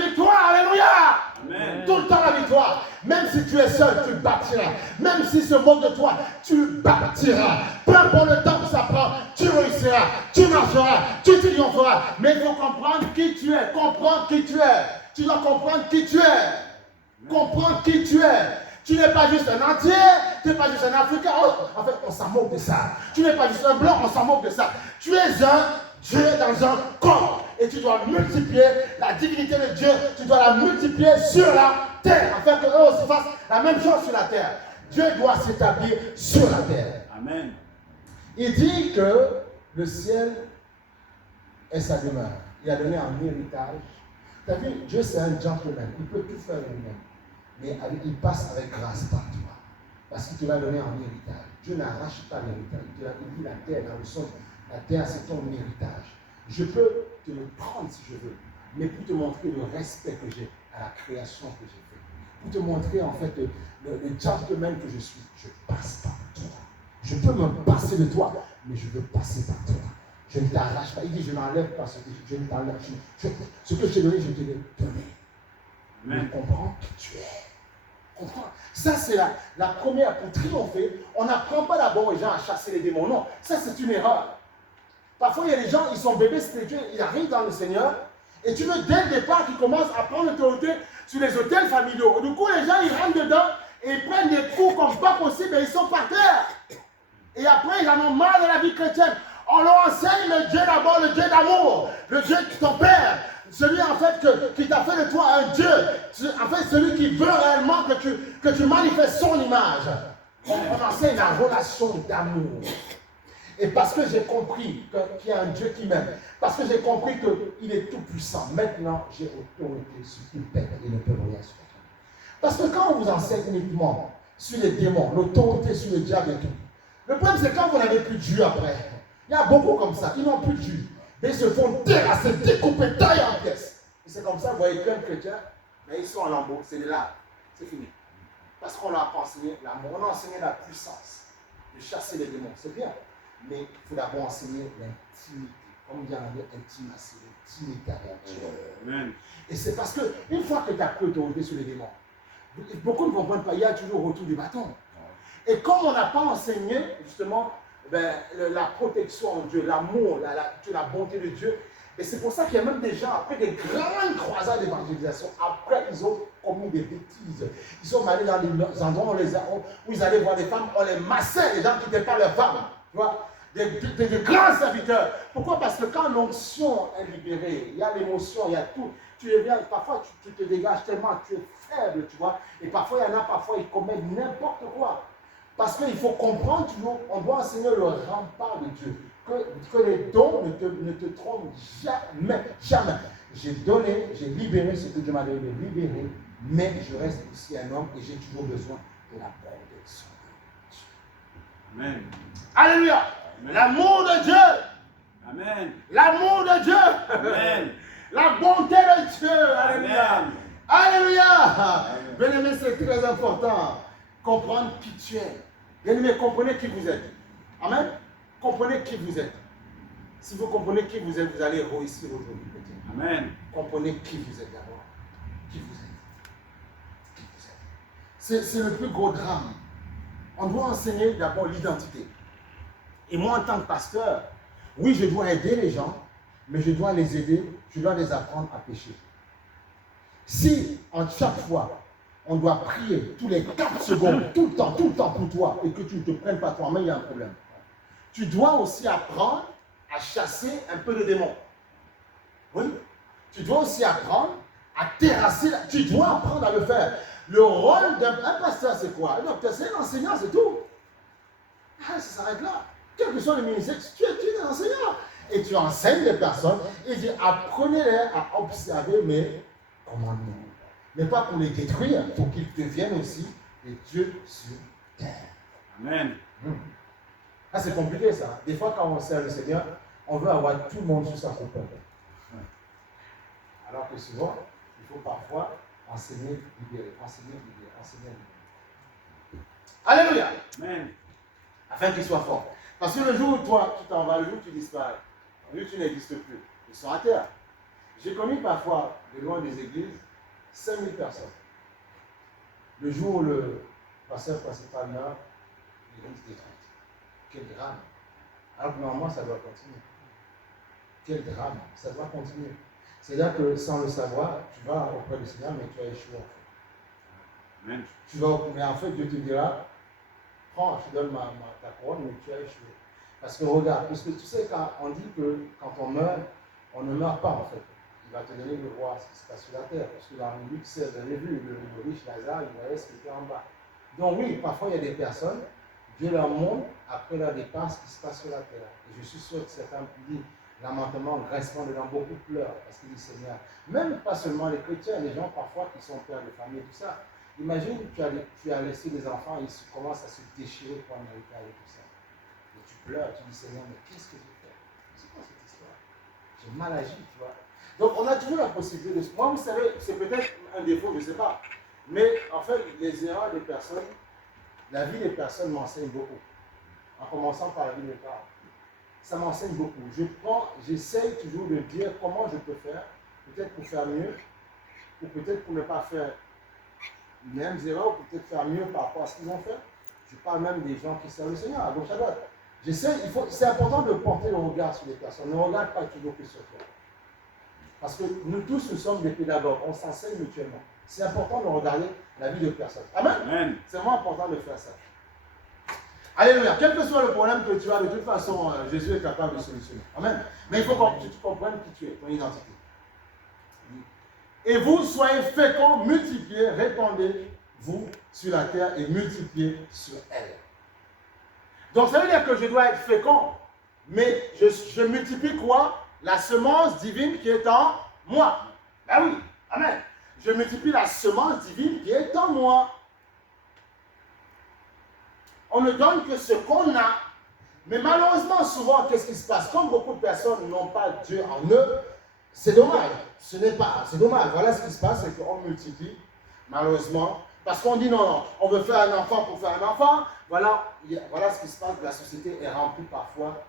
victoire, alléluia. Amen. Tout le temps la victoire. Même si tu es seul, tu bâtiras. Même si se moque de toi, tu bâtiras. Peu importe le temps que ça prend, tu réussiras, tu marcheras, tu triompheras. Mais il faut comprendre qui tu es. Comprendre qui tu es. Tu dois comprendre qui tu es. Comprendre qui tu es. Tu n'es pas juste un entier, tu n'es pas juste un Africain. En fait, on s'en moque de ça. Tu n'es pas juste un blanc, on s'en moque de ça. Tu es un Dieu dans un corps. Et tu dois multiplier la divinité de Dieu. Tu dois la multiplier sur la terre. Afin qu'eux aussi fassent la même chose sur la terre. Dieu doit s'établir sur la terre. Amen. Il dit que le ciel est sa demeure. Il a donné un héritage. Tu as vu, Dieu c'est un gentleman. Il peut tout faire lui-même. Mais il passe avec grâce par toi. Parce qu'il te l'a donné en héritage. Dieu n'arrache pas l'héritage. Il dit la terre dans le sol. La terre, c'est ton héritage. Je peux te le prendre si je veux, mais pour te montrer le respect que j'ai à la création que j'ai faite. Pour te montrer en fait le gentleman que je suis. Je passe par toi. Je peux me passer de toi, mais je veux passer par toi. Je ne t'arrache pas. Il dit, je n'enlève pas ce que je ne t'enlève pas. Ce que je t'ai donné, je te l'ai donné. Mais comprends qui tu es. Comprends. Ça, c'est la première. Pour triompher, on n'apprend pas d'abord aux gens à chasser les démons. Non, ça, c'est une erreur. Parfois, il y a des gens, ils sont bébés spirituels, ils arrivent dans le Seigneur, et tu veux dès le départ qu'ils commencent à prendre l'autorité sur les hôtels familiaux. Du coup, les gens, ils rentrent dedans, et ils prennent des coups comme pas possible, et ils sont par terre. Et après, ils en ont marre de la vie chrétienne. On leur enseigne le Dieu d'abord, le Dieu d'amour, le Dieu de ton Père, celui en fait qui t'a fait de toi un Dieu, en fait celui qui veut réellement que tu manifestes son image. On enseigne la relation d'amour. Et parce que j'ai compris qu'il y a un Dieu qui m'aime, parce que j'ai compris qu'il est tout puissant, maintenant j'ai autorité sur toute terre et ne peut rien sur toi. Parce que quand on vous enseigne uniquement sur les démons, l'autorité sur le diable et tout, le problème c'est quand vous n'avez plus de jus après. Il y a beaucoup comme ça, ils n'ont plus de jus. Ils se font terrasser, découper, tailler en pièces. Et c'est comme ça, vous voyez plein de chrétiens, mais ils sont en lambeaux, c'est des larmes, c'est fini. Parce qu'on leur a enseigné l'amour, on a enseigné la puissance de chasser les démons, c'est bien. Mais il faut d'abord enseigner l'intimité. Comme on dit en anglais, intimacy, l'intimité avec Dieu. Et c'est parce qu'une fois que tu as pris autorité sur les démons, beaucoup ne comprennent pas, il y a toujours retour du bâton. Et comme on n'a pas enseigné, justement, la protection de Dieu, l'amour, la bonté de Dieu, et c'est pour ça qu'il y a même des gens, après des grandes croisades d'évangélisation, après ils ont commis des bêtises. Ils sont allés dans des endroits où ils allaient voir des femmes, on les massait, les gens qui n'étaient pas leurs femmes. Tu vois, des grands serviteurs. Pourquoi? Parce que quand l'onction est libérée, il y a l'émotion, il y a tout. Tu deviens, parfois tu te dégages tellement, tu es faible, tu vois. Et parfois il y en a, parfois ils commettent n'importe quoi. Parce qu'il faut comprendre toujours, on doit enseigner le rempart de Dieu. Que les dons ne te trompent jamais, jamais. J'ai donné, j'ai libéré ce que Dieu m'a donné de libérer, mais je reste aussi un homme et j'ai toujours besoin de la protection de Dieu. Amen. Alléluia. L'amour de Dieu. Amen. L'amour de Dieu. Amen. La bonté de Dieu. Alléluia. Amen. Alléluia. Bien-aimé, c'est très important. Comprendre qui tu es. Bien-aimé, comprenez qui vous êtes. Amen. Comprenez qui vous êtes. Si vous comprenez qui vous êtes, vous allez réussir aujourd'hui. Amen. Comprenez qui vous êtes d'abord. Qui vous êtes. Qui vous êtes. C'est le plus gros drame. On doit enseigner d'abord l'identité. Et moi, en tant que pasteur, oui, je dois aider les gens, mais je dois les aider, je dois les apprendre à pécher. Si, en chaque fois, on doit prier tous les 4 secondes, tout le temps pour toi, et que tu ne te prennes pas toi-même, il y a un problème. Tu dois aussi apprendre à chasser un peu de démons. Oui. Tu dois aussi apprendre à terrasser. Tu dois apprendre à le faire. Le rôle d'un pasteur, c'est quoi? Un pasteur, c'est un enseignant, c'est tout. Ah, ça s'arrête là. Quel que soit le ministère, tu es un enseignant. Et tu enseignes les personnes et tu apprenez-les à observer mes commandements. Mais pas pour les détruire, pour qu'ils deviennent aussi des dieux sur terre. Amen. Ah, c'est compliqué ça. Des fois, quand on sert le Seigneur, on veut avoir tout le monde sous sa coupe. Alors que souvent, il faut parfois enseigner, libérer, enseigner, libérer, enseigner, libérer. Alléluia. Amen. Afin qu'ils soient forts. Parce que le jour où toi, tu t'en vas, le jour où tu disparais, le jour où tu n'existes plus, ils sont à terre. J'ai connu parfois, de loin des églises, 5000 personnes. Le jour où le pasteur principal meurt, l'église détruite. Quel drame. Alors que normalement, ça doit continuer. Quel drame. Ça doit continuer. C'est-à-dire que sans le savoir, tu vas auprès du Seigneur, mais tu as échoué en fait. Amen. Tu vas, mais en fait, Dieu te dira, prends, je te donne ta couronne, mais tu as échoué. Parce que regarde, parce que tu sais, quand on dit que quand on meurt, on ne meurt pas en fait. Il va te donner de voir ce qui se passe sur la terre. Parce que dans Luc 16, vous avez vu, le riche Lazare, il voyait ce qui était en bas. Donc oui, parfois il y a des personnes, Dieu leur montre après leur départ ce qui se passe sur la terre. Et je suis sûr que certains disent lamentement, grincement dedans, beaucoup pleurent parce qu'ils disent Seigneur. Même pas seulement les chrétiens, les gens parfois qui sont pères de famille et tout ça. Imagine, tu as laissé des enfants et ils commencent à se déchirer pour en hériter avec tout ça. Et tu pleures, tu dis Seigneur, mais qu'est-ce que j'ai fait? C'est quoi cette histoire? J'ai mal agi, tu vois. Donc on a toujours la possibilité de... Moi, vous savez, c'est peut-être un défaut, je ne sais pas. Mais en fait, les erreurs des personnes, la vie des personnes m'enseigne beaucoup. En commençant par la vie de mes parents. Ça m'enseigne beaucoup. J'essaye toujours de dire comment je peux faire, peut-être pour faire mieux, ou peut-être pour ne pas faire les mêmes erreurs, ou peut-être faire mieux par rapport à ce qu'ils ont fait. Je parle même des gens qui servent le Seigneur, à gauche à droite. C'est important de porter le regard sur les personnes. Ne regarde pas toujours que sur toi. Parce que nous tous, nous sommes des pédagogues. On s'enseigne mutuellement. C'est important de regarder la vie de personne. Amen. Amen. C'est vraiment important de faire ça. Alléluia. Quel que soit le problème que tu as, de toute façon, Jésus est capable de solutionner. Amen. Mais il faut que tu comprennes qui tu es, ton identité. Et vous soyez féconds, multipliez, répandez-vous sur la terre et multipliez sur elle. Donc ça veut dire que je dois être fécond. Mais je multiplie quoi? La semence divine qui est en moi. Ben oui. Amen. Je multiplie la semence divine qui est en moi. On ne donne que ce qu'on a. Mais malheureusement, souvent, qu'est-ce qui se passe? Comme beaucoup de personnes n'ont pas Dieu en eux, c'est dommage. Ce n'est pas, c'est dommage. Voilà ce qui se passe, c'est qu'on multiplie, malheureusement. Parce qu'on dit non, on veut faire un enfant pour faire un enfant. Voilà ce qui se passe. La société est remplie parfois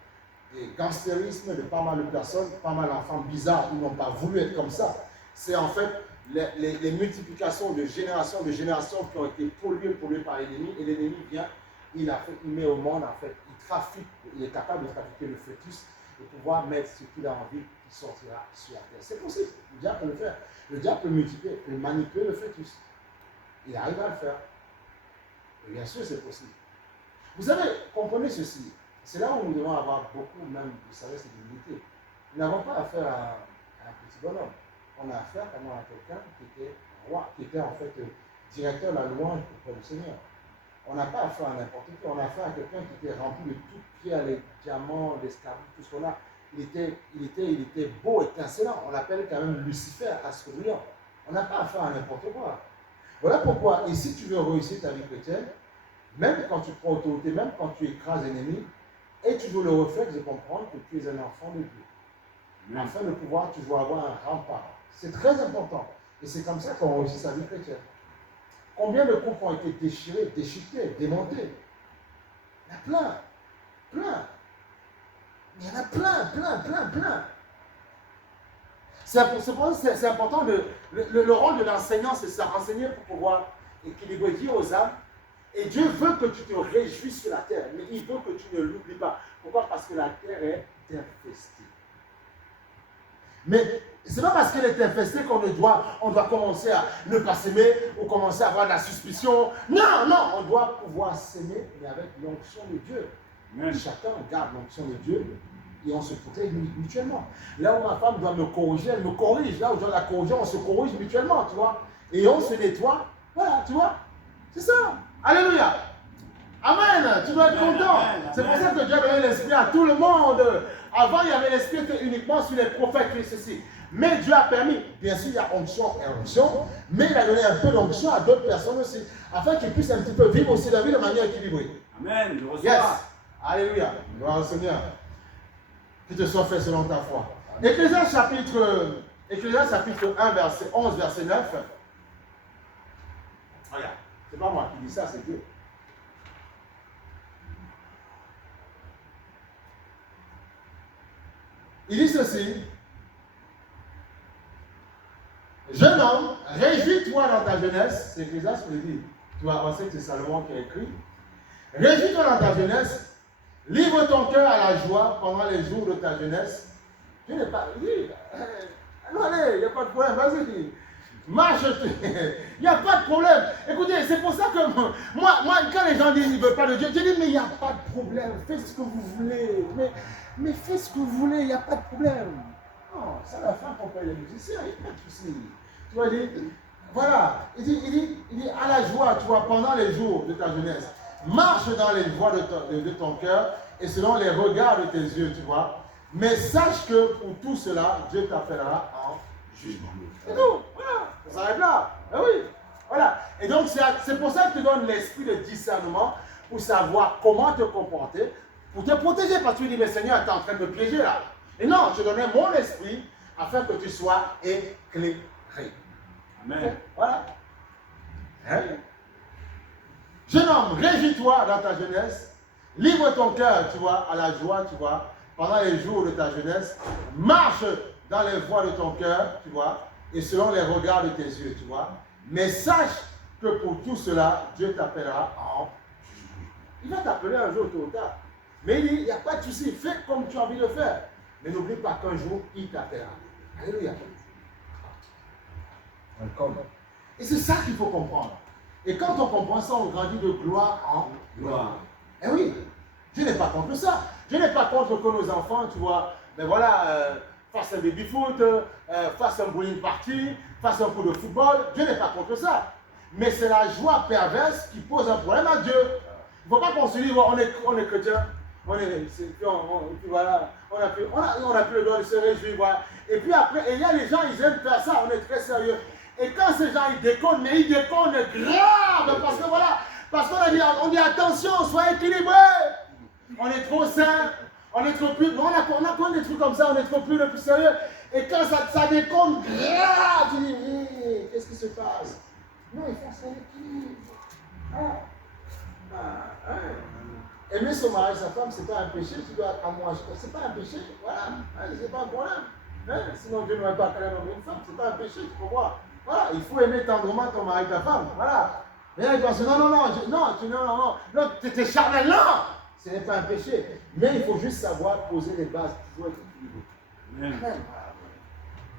des gangstérismes de pas mal de personnes, pas mal d'enfants bizarres qui n'ont pas voulu être comme ça. C'est en fait les multiplications de génération qui ont été polluées par l'ennemi. Et l'ennemi vient. Il met au monde, en fait, il est capable de trafiquer le fœtus et pouvoir mettre ce qu'il a envie qui sortira sur la terre. C'est possible, le diable peut le faire. Le diable peut multiplier, peut manipuler le fœtus. Il arrive à le faire. Et bien sûr, c'est possible. Vous savez, comprenez ceci. C'est là où nous devons avoir beaucoup même de sagesse et d'humilité. Nous n'avons pas affaire à un petit bonhomme. On a affaire quand même à quelqu'un qui était roi, qui était en fait directeur de la louange auprès du Seigneur. On n'a pas affaire à n'importe qui, on a affaire à quelqu'un qui était rempli de toutes pierres, les diamants, les scarabées, tout ce qu'on a. Il était beau, étincelant. On l'appelle quand même Lucifer, astre brillant. On n'a pas affaire à n'importe quoi. Voilà pourquoi, et si tu veux réussir ta vie chrétienne, même quand tu prends autorité, même quand tu écrases l'ennemi, aie toujours le réflexe de comprendre que tu es un enfant de Dieu. Afin de pouvoir toujours avoir un rempart. C'est très important. Et c'est comme ça qu'on réussit sa vie chrétienne. Combien de couples ont été déchirés, déchiquetés, démontés? Il y en a plein. Plein. Il y en a plein. C'est important le rôle de l'enseignant, c'est ça, enseigner pour pouvoir équilibrer, dire aux âmes. Et Dieu veut que tu te réjouisses sur la terre, mais il veut que tu ne l'oublies pas. Pourquoi? Parce que la terre est infestée. Mais ce n'est pas parce qu'elle est infestée qu'on doit commencer à ne pas s'aimer ou commencer à avoir de la suspicion. Non, on doit pouvoir s'aimer, mais avec l'onction de Dieu. Amen. Chacun garde l'onction de Dieu et on se protège mutuellement. Là où ma femme doit me corriger, elle me corrige. Là où je dois la corriger, on se corrige mutuellement, tu vois. Et on se nettoie. Voilà, tu vois. C'est ça. Alléluia. Amen. Tu dois être content. C'est pour ça que Dieu a donné l'esprit à tout le monde. Avant, il y avait l'esprit uniquement sur les prophètes et ceci. Mais Dieu a permis, bien sûr, il y a onction et onction, mais il a donné un peu d'onction à d'autres personnes aussi, afin qu'ils puissent un petit peu vivre aussi la vie de manière équilibrée. Amen. Je reçois. Yes. Alléluia. Gloire au Seigneur. Que te soit fait selon ta foi. Ecclésiaste chapitre 1, verset 11, verset 9. Regarde, c'est pas moi qui dis ça, c'est Dieu. Il dit ceci. Jeune homme, réjouis-toi dans ta jeunesse. C'est Ecclésiaste qui le dit. Tu vas penser que c'est Salomon qui a écrit. Réjouis-toi dans ta jeunesse. Livre ton cœur à la joie pendant les jours de ta jeunesse. Tu n'es pas. Non, allez, il n'y a pas de problème. Vas-y, dis. Marche, il n'y a pas de problème. Écoutez, c'est pour ça que moi, quand les gens disent qu'ils ne veulent pas de Dieu, je dis, mais il n'y a pas de problème. Faites ce que vous voulez. Mais faites ce que vous voulez, il n'y a pas de problème. Non, c'est à la fin qu'on paye les musiciens, il n'y a pas de souci. Tu vois, il dit, voilà, il dit à la joie, tu vois, pendant les jours de ta jeunesse. Marche dans les voies de ton cœur et selon les regards de tes yeux, tu vois. Mais sache que pour tout cela, Dieu t'appellera en jugement. C'est tout, voilà, ça s'arrête là. Ah oui, voilà. Et donc, c'est pour ça que tu donnes l'esprit de discernement pour savoir comment te comporter, pour te protéger. Parce que tu dis, mais Seigneur, tu es en train de me piéger là. Et non, je donnais mon esprit afin que tu sois éclairé. Amen. Voilà. Hein? Jeune homme, réjouis-toi dans ta jeunesse. Livre ton cœur, tu vois, à la joie, tu vois, pendant les jours de ta jeunesse. Marche dans les voies de ton cœur, tu vois, et selon les regards de tes yeux, tu vois. Mais sache que pour tout cela, Dieu t'appellera en jugement. Il va t'appeler un jour tôt ou tard. Mais il dit, il n'y a pas de souci, fais comme tu as envie de faire. Mais n'oublie pas qu'un jour, il t'appellera. Alléluia. Et c'est ça qu'il faut comprendre. Et quand on comprend ça, on grandit de gloire en gloire. Eh oui, je n'ai pas contre ça. Je n'ai pas contre que nos enfants, tu vois, ben voilà, fassent un baby-foot, fassent un bowling party, fassent un coup de football. Je n'ai pas contre ça. Mais c'est la joie perverse qui pose un problème à Dieu. Il ne faut pas qu'on se dise, on est chrétien. Voilà, on a plus le droit de se réjouir. Voilà. Et puis après, il y a les gens, ils aiment faire ça, on est très sérieux. Et quand ces gens, ils déconnent, mais ils déconnent grave, parce que voilà, parce qu'on dit attention, soyez équilibrés. On est trop sain, on est trop plus, on a plein de trucs comme ça, on est trop plus le plus sérieux. Et quand ça déconne grave, tu dis, mais qu'est-ce qui se passe? Non, il faut ça l'équilibre. Aimer son mari, sa femme, c'est pas un péché, tu dois à moi, c'est pas un péché, voilà, c'est pas un problème. Sinon Dieu n'aurait pas créé un homme et une femme, c'est pas un péché, tu comprends? Voilà, il faut aimer tendrement ton mari et ta femme, voilà. Mais là, il pense, non, tu es charnel, non, ce n'est pas un péché. Mais il faut juste savoir poser les bases, toujours être équilibré.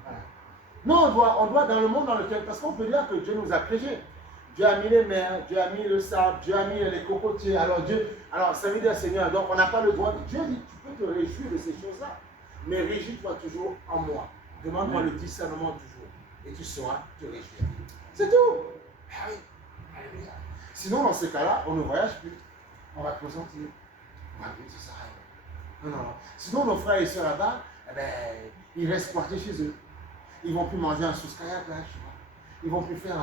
Voilà. Non, on doit dans le monde dans lequel, parce qu'on peut dire que Dieu nous a piégés. Dieu a mis les mers, Dieu a mis le sable, Dieu a mis les cocotiers. Alors ça veut dire Seigneur, donc on n'a pas le droit. Dieu dit, tu peux te réjouir de ces choses-là, mais réjouis-toi toujours en moi. Demande-moi le discernement toujours, et tu sauras te réjouir. C'est tout. Ah oui. Alléluia. Sinon, dans ce cas-là, on ne voyage plus. On va te ressentir. On va vivre, ça s'arrête. Non. Sinon, nos frères et sœurs là-bas, ils restent coincés chez eux. Ils ne vont plus manger un sous-kayak là, tu vois. Ils ne vont plus faire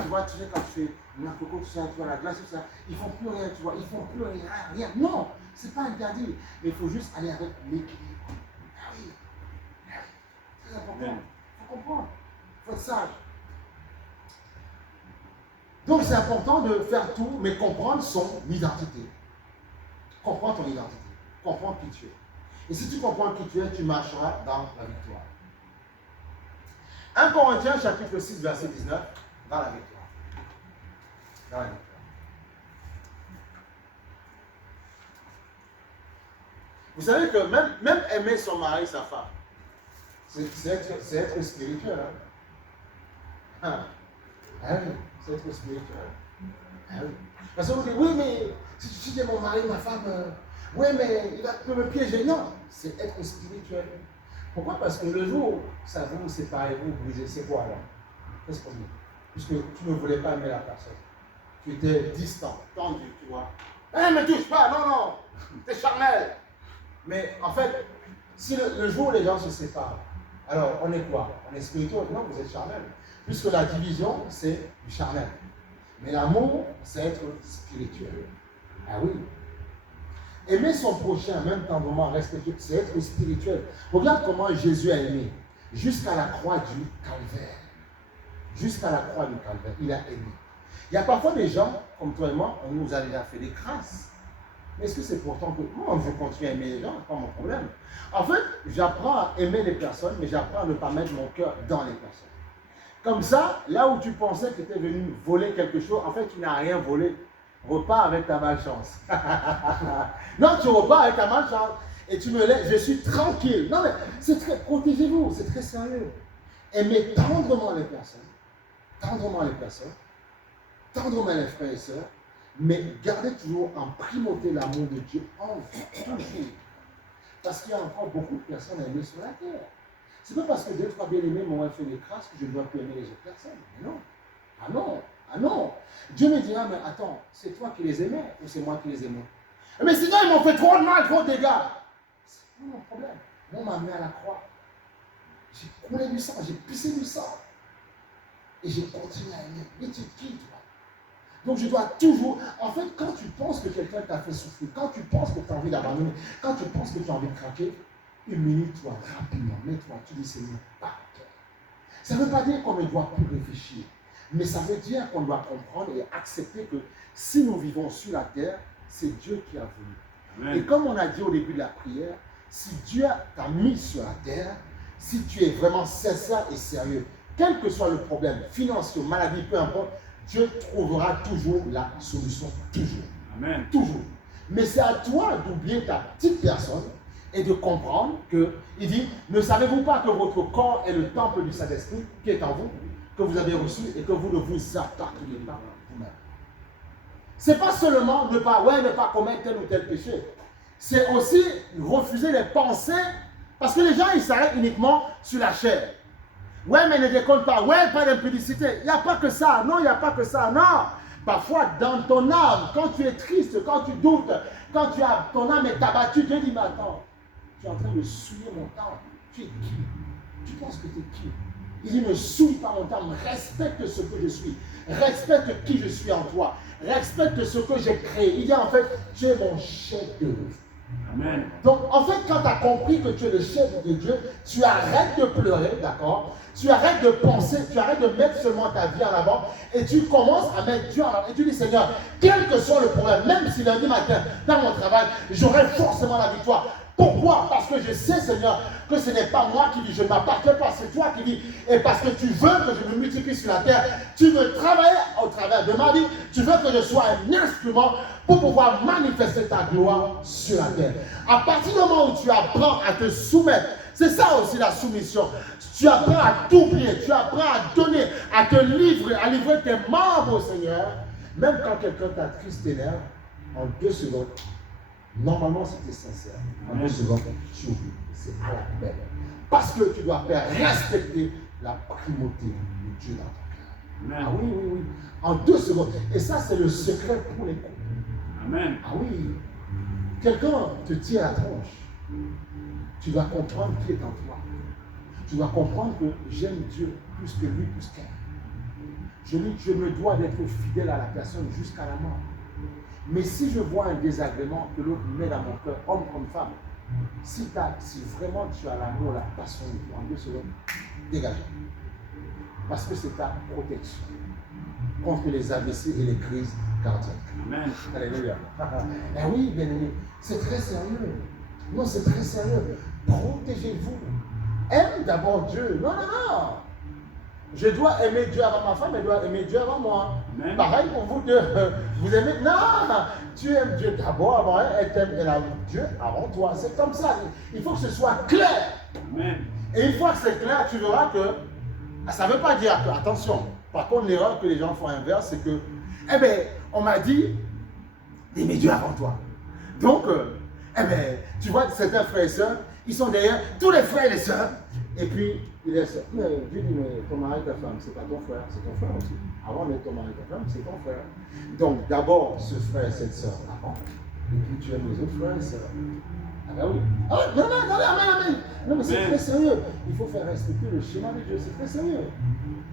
tu vois, tu sais, quand tu fais une coco, tout ça, tu vois, la glace, tout ça, ils ne font plus rien, tu vois, ils ne font plus rien. Non, ce n'est pas interdit. Mais il faut juste aller avec l'équilibre. Ah oui. C'est important. Il faut comprendre. Il faut être sage. Donc c'est important de faire tout, mais comprendre son identité. Comprends ton identité. Comprends qui tu es. Et si tu comprends qui tu es, tu marcheras dans la victoire. 1 Corinthiens chapitre 6, verset 19, dans la victoire. Dans la victoire. Vous savez que même aimer son mari, sa femme, c'est être spirituel. Hein? Ah oui, c'est être spirituel. Ah oui. Parce qu'on dit, oui, mais si tu dis mon mari, ma femme, oui, mais il va me piéger. Non, c'est être spirituel. Pourquoi? Parce que le jour où ça vous sépare, vous brisez, c'est quoi alors? Qu'est-ce qu'on dit? Puisque tu ne voulais pas aimer la personne. Tu étais distant, tendu, tu vois. Ne me touche pas, non, t'es charnel. Mais en fait, si le jour où les gens se séparent, alors on est quoi? On est spirituel? Non, vous êtes charnel. Puisque la division, c'est du charnel. Mais l'amour, c'est être spirituel. Ah oui. Aimer son prochain, même tendrement, respectueux, c'est être spirituel. Regarde comment Jésus a aimé. Jusqu'à la croix du calvaire. Jusqu'à la croix du calvaire, il a aimé. Il y a parfois des gens, comme toi et moi, on nous a déjà fait des crasses. Mais est-ce que c'est pourtant que moi, je continue à aimer les gens? C'est pas mon problème. En fait, j'apprends à aimer les personnes, mais j'apprends à ne pas mettre mon cœur dans les personnes. Comme ça, là où tu pensais que tu étais venu voler quelque chose, en fait, tu n'as rien volé. Repars avec ta malchance. Non, tu repars avec ta malchance. Et tu me laisses, je suis tranquille. Non, mais c'est très, protégez-vous, c'est très sérieux. Aimez tendrement les personnes, tendrement les personnes, tendrement les frères et sœurs, mais gardez toujours en primauté l'amour de Dieu en vous, toujours. Parce qu'il y a encore beaucoup de personnes à aimer sur la terre. C'est pas parce que 2, 3 bien-aimés m'ont fait des crasses que je ne dois plus aimer les autres personnes. Mais non. Ah non. Ah non. Dieu me dira, mais attends, c'est toi qui les aimais ou c'est moi qui les aimais? Mais sinon, ils m'ont fait trop de mal, trop de dégâts. C'est pas mon problème. Moi, on m'a amené à la croix. J'ai coulé du sang, j'ai pissé du sang. Et j'ai continué à aimer. Mais tu es qui, toi? Donc je dois toujours, en fait, quand tu penses que quelqu'un t'a fait souffrir, quand tu penses que tu as envie d'abandonner, quand tu penses que tu as envie de craquer, humilie-toi rapidement, mets-toi, tu dis Seigneur, pardon. Ça ne veut pas dire qu'on ne doit plus réfléchir, mais ça veut dire qu'on doit comprendre et accepter que si nous vivons sur la terre, c'est Dieu qui a voulu. Amen. Et comme on a dit au début de la prière, si Dieu t'a mis sur la terre, si tu es vraiment sincère et sérieux, quel que soit le problème, financier, maladie, peu importe, Dieu trouvera toujours la solution, toujours. Amen. Toujours. Mais c'est à toi d'oublier ta petite personne et de comprendre que, il dit, ne savez-vous pas que votre corps est le temple du Saint-Esprit qui est en vous, que vous avez reçu et que vous ne vous appartenez pas vous-même. C'est pas seulement ne pas commettre tel ou tel péché. C'est aussi refuser les pensées, parce que les gens, ils s'arrêtent uniquement sur la chair. Ouais, mais ne déconne pas. Ouais, pas d'impudicité. Il n'y a pas que ça. Non, il n'y a pas que ça. Non. Parfois, dans ton âme, quand tu es triste, quand tu doutes, quand ton âme est abattue, Dieu dit, mais attends, tu es en train de souiller mon temple. Tu es qui? Tu penses que tu es qui? Il dit, ne souille pas mon temple. Respecte ce que je suis. Respecte qui je suis en toi. Respecte ce que j'ai créé. Il dit, en fait, tu es mon chef-d'œuvre. Amen. Donc, en fait, quand tu as compris que tu es le chef de Dieu, tu arrêtes de pleurer, d'accord? Tu arrêtes de penser, tu arrêtes de mettre seulement ta vie en avant et tu commences à mettre Dieu en avant. Et tu dis, Seigneur, quel que soit le problème, même si lundi matin, dans mon travail, j'aurai forcément la victoire. Pourquoi? Parce que je sais, Seigneur, que ce n'est pas moi qui dis, je ne m'appartiens pas, c'est toi qui dis. Et parce que tu veux que je me multiplie sur la terre, tu veux travailler au travers de ma vie, tu veux que je sois un instrument pour pouvoir manifester ta gloire sur la terre. À partir du moment où tu apprends à te soumettre, c'est ça aussi la soumission. Tu apprends à t'oublier, tu apprends à donner, à te livrer, à livrer tes membres au Seigneur. Même quand quelqu'un t'attriste tes nerfs, en 2 secondes, normalement si tu es sincère, en 2 secondes, tu oublies. C'est à la peine. Parce que tu dois faire respecter la primauté de Dieu dans ton cœur. Ah oui, oui, oui. En 2 secondes. Et ça, c'est le secret pour les couples. Amen. Ah oui. Quelqu'un te tire la tronche. Tu dois comprendre qui est en toi. Tu dois comprendre que j'aime Dieu plus que lui, plus qu'elle. Je me dois d'être fidèle à la personne jusqu'à la mort. Mais si je vois un désagrément que l'autre met dans mon cœur, homme comme femme, si vraiment tu as l'amour, la passion, en 2 secondes, dégage. Parce que c'est ta protection contre les AVC et les crises cardiaques. Amen. Alléluia. Eh oui, bien aimé, c'est très sérieux. Non, c'est très sérieux. Protégez-vous. Aime d'abord Dieu. Non, non, non. Je dois aimer Dieu avant ma femme, elle doit aimer Dieu avant moi. Amen. Pareil pour vous deux. Vous aimez. Non, tu aimes Dieu d'abord avant elle, elle t'aime, elle a Dieu avant toi. C'est comme ça. Il faut que ce soit clair. Amen. Et une fois que c'est clair, tu verras que ça ne veut pas dire que, attention, par contre, l'erreur que les gens font inverse, c'est que, eh bien, on m'a dit d'aimer Dieu avant toi. Donc, eh bien, tu vois, certains frères et sœurs, ils sont derrière tous les frères et les sœurs. Et puis, il est sœur. Mais Dieu dit, mais ton mari, ta femme, c'est pas ton frère, c'est ton frère aussi. Avant d'être ton mari, ta femme, c'est ton frère. Donc, d'abord, ce frère et cette sœur avant. Et puis, tu aimes les autres frères et sœurs. Ah ben oui. Ah, non, non, non, amen, amen. Non, mais c'est très sérieux. Il faut faire respecter le schéma de Dieu, c'est très sérieux.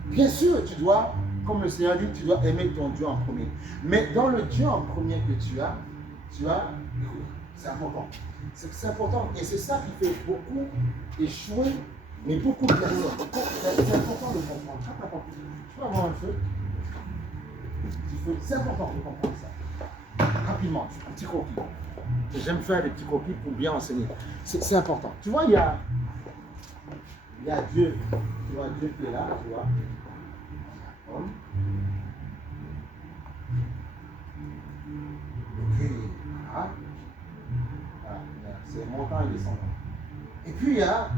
Bien sûr, tu dois, comme le Seigneur dit, tu dois aimer ton Dieu en premier. Mais dans le Dieu en premier que tu as, c'est important. C'est important. Et c'est ça qui fait beaucoup échouer, mais beaucoup de personnes. C'est important de comprendre. Tu peux avoir un feu? C'est important de comprendre ça. Rapidement, un petit croquis. J'aime faire des petits croquis pour bien enseigner. C'est important. Tu vois, il y a Dieu. Tu vois, Dieu qui est là, tu vois. c'est montant et descendant. Et puis là,